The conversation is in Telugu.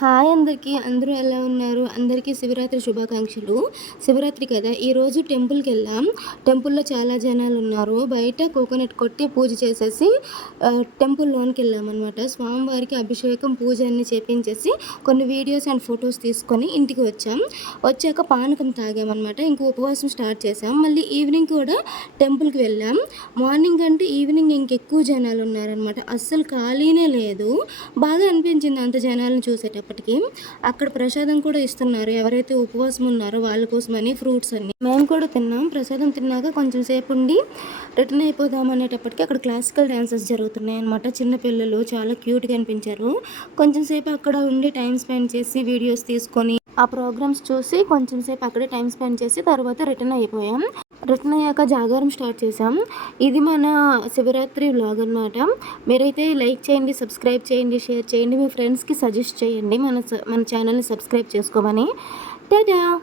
హాయ్ అందరికీ. అందరూ ఎలా ఉన్నారు? అందరికీ శివరాత్రి శుభాకాంక్షలు. శివరాత్రి కదా! ఈరోజు టెంపుల్‌కెళ్ళాం. టెంపుల్‌లో చాలా జనాలున్నారు. బయట కోకోనట్ కొట్టి పూజ చేసేసి టెంపుల్ లోనికెళ్ళామనమాట. స్వామివారికి అభిషేకం, పూజ అన్నీ చేపించేసి కొన్ని వీడియోస్ అండ్ ఫోటోస్ తీసుకొని ఇంటికి వచ్చాం. వచ్చాక పానకం తాగామనమాట. ఇంక ఉపవాసం స్టార్ట్ చేసాం. మళ్ళీ ఈవినింగ్ కూడా టెంపుల్‌కి వెళ్ళాం. మార్నింగ్ కంటే ఈవినింగ్ ఇంకెక్కువ జనాలున్నారనమాట. అస్సలు ఖాళీనే లేదు. బాగా అనిపించింది అంత జనాలను చూసేటప్పటికి. అక్కడ ప్రసాదం కూడా ఇస్తున్నారు. ఎవరైతే ఉపవాసం ఉన్నారో వాళ్ళ కోసమని ఫ్రూట్స్ అన్నీ. మేము కూడా తిన్నాం. ప్రసాదం తిన్నాక కొంచెం సేపు ఉండి రిటర్న్ అయిపోదాం అనేటప్పటికి అక్కడ క్లాసికల్ డాన్సెస్ జరుగుతున్నాయి అనమాట. చిన్న పిల్లలు చాలా క్యూట్‌గా అనిపించారు. కొంచెం సేపు అక్కడ ఉండి టైం స్పెండ్ చేసి వీడియోస్ తీసుకొని ఆ ప్రోగ్రామ్స్ చూసి కొంచెం సేపు అక్కడే టైం స్పెండ్ చేసి తర్వాత రిటర్న్ అయిపోయాం. రిటర్న్ అయ్యాక జాగారం స్టార్ట్ చేసాం. ఇది మన శివరాత్రి వ్లాగ్ అనమాట. మీరైతే లైక్ చేయండి, సబ్స్క్రైబ్ చేయండి, షేర్ చేయండి. మీ ఫ్రెండ్స్‌కి సజెస్ట్ చేయండి మన ఛానల్‌ని సబ్స్క్రైబ్ చేసుకోమని. టాటా.